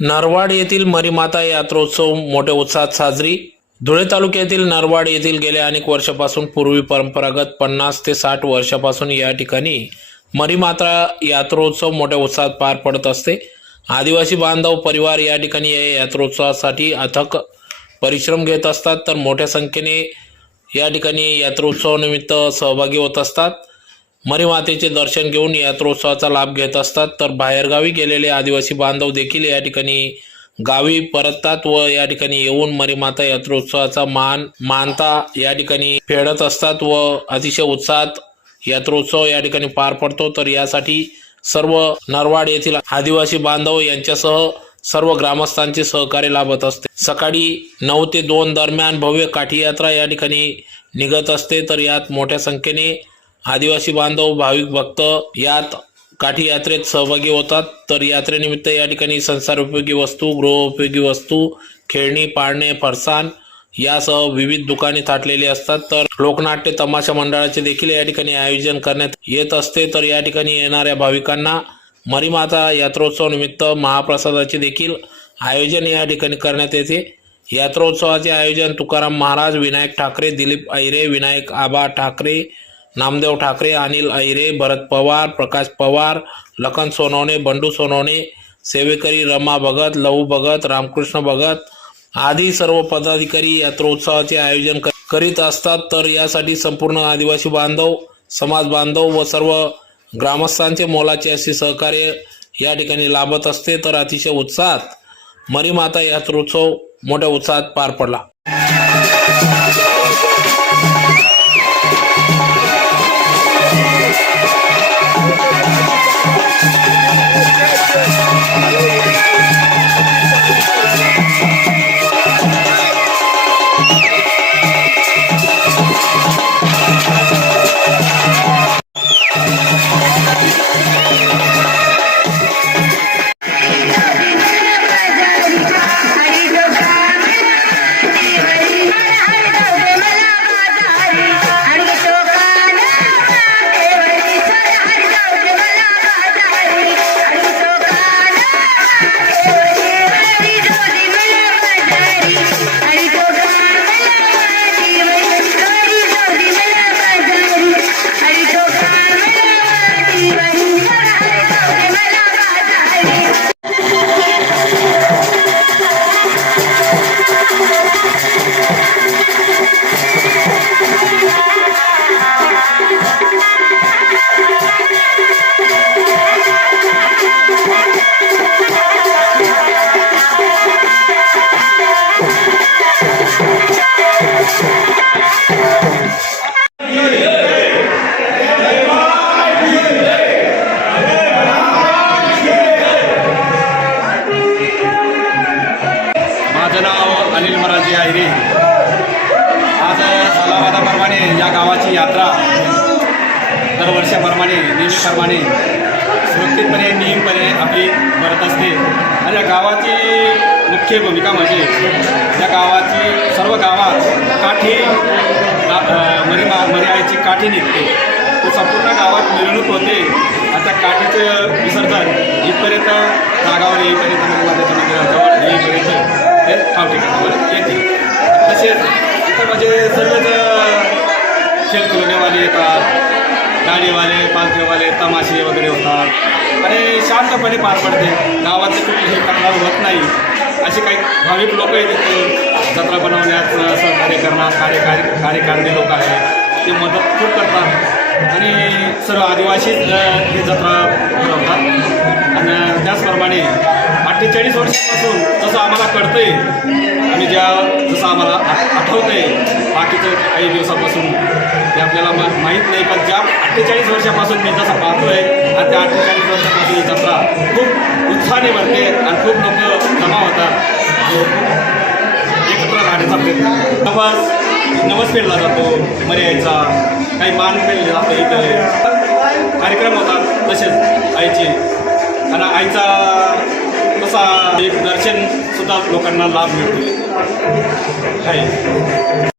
नरवाड येथील मरीमाता यात्रोत्सव मोठ्या उत्साहात साजरी। धुळे तालुक्यातील नरवाड येथील गेल्या अनेक वर्षापासून पूर्वी परंपरागत 50 ते 60 वर्षापासून या ठिकाणी मरीमाता यात्रोत्सव मोठ्या उत्साहात पार पडत असते। आदिवासी बांधव परिवार या ठिकाणी या यात्रोत्सवासाठी अथक परिश्रम घेत असतात, तर मोठ्या संख्येने या ठिकाणी यात्रोत्सवानिमित्त सहभागी होत असतात। मरीमातेचे दर्शन घेऊन यात्रोत्सवाचा लाभ घेत असतात, तर बाहेरगावी गेलेले आदिवासी बांधव देखील या ठिकाणी गावी परततात व या ठिकाणी येऊन मरीमाता यात्रोत्सवाचा मानता या ठिकाणी फेडत असतात व अतिशय उत्साहात यात्रोत्सव या ठिकाणी पार पडतो। तर यासाठी सर्व नरवाड येथील आदिवासी बांधव यांच्यासह सर्व ग्रामस्थांचे सहकार्य लाभत असते। सकाळी 9 ते 2 दरम्यान भव्य काठी यात्रा या ठिकाणी निघत असते, तर यात मोठ्या संख्येने आदिवासी बांधव भाविक भक्त यात काठी यात्रेत सहभागी होतात। तर यात्रेनिमित्त या ठिकाणी संसारोपयोगी वस्तू, गृहोपयोगी वस्तू, खेळणी, पाळणे, फरसाण यासह विविध दुकाने थाटलेली असतात। तर लोकनाट्य तमाशा मंडळाचे देखील या ठिकाणी आयोजन करण्यात येत असते। तर या ठिकाणी येणाऱ्या भाविकांना मरीमाता यात्रोत्सव निमित्त महाप्रसादाचे देखील आयोजन या ठिकाणी करण्यात येते। यात्रोत्सवाचे आयोजन तुकाराम महाराज, विनायक ठाकरे, दिलीप अहिरे, विनायक आबा ठाकरे, नामदेव ठाकरे, अनिल अहिरे, भरत पवार, प्रकाश पवार, लखन सोनवणे, बंडू सोनवणे, सेवेकरी रमा भगत, लहू भगत, रामकृष्ण भगत आदी सर्व पदाधिकारी यात्रोत्सवाचे आयोजन करीत असतात। तर यासाठी संपूर्ण आदिवासी बांधव, समाज बांधव व सर्व ग्रामस्थांचे मोलाचे असे सहकार्य या ठिकाणी लाभत असते। तर अतिशय उत्साहात मरीमाता यात्रोत्सव मोठ्या उत्साहात पार पडला। माझं नाव अनिल मराठी अहिरे। आज सालाबादाप्रमाणे या गावाची यात्रा दरवर्षाप्रमाणे नेहमीप्रमाणे सुरक्षितपणे नियमपणे आपली करत असते। आणि या गावाची मुख्य भूमिका म्हणजे या गावाची सर्व गावात काठी मरी आईची काठी निघते, तो संपूर्ण गावात मिरवणूक होते आणि त्या काठीचं विसर्जन इथपर्यंत जागावर येईपर्यंत मरीमातेच्या मंदिराजवळ येईपर्यंत ते ठाव ठिकाणावर येते। तसेच इतर म्हणजे सर्वच खेळखुलणेवाले येतात, गाडीवाले, पालखीवाले, तमाशे वगैरे होतात आणि शांतपणे पार पडते। गावातले कुठलीही तक्रार होत नाही। असे काही भाविक लोक आहेत जत्रा बनवण्यात सहकार्य करणार, कार्यकारिणी लोक आहेत, ते मदत खूप करतात आणि सर्व आदिवासीच ही जत्रा बनवतात। आणि त्याचप्रमाणे 48 वर्षापासून जसं आम्हाला कळतं आहे, आम्ही जसं आम्हाला आठवतं आहे बाकीचं काही दिवसापासून ते आपल्याला माहीत नाही, पण ज्या 48 वर्षापासून मी जसं पाहतो आहे आणि त्या 48 वर्षापासून ही जत्रा खूप उत्साहाने भरते आणि खूप लोक जमा होतात, एकत्र राहण्याचा प्रयत्न नवस फेडला जातो, मर्यायचा काही मान फेडले जातं, इथं कार्यक्रम होतात तसेच आईचे आणि आईचा तसा एक दर्शनसुद्धा लोकांना लाभ मिळतो आहे।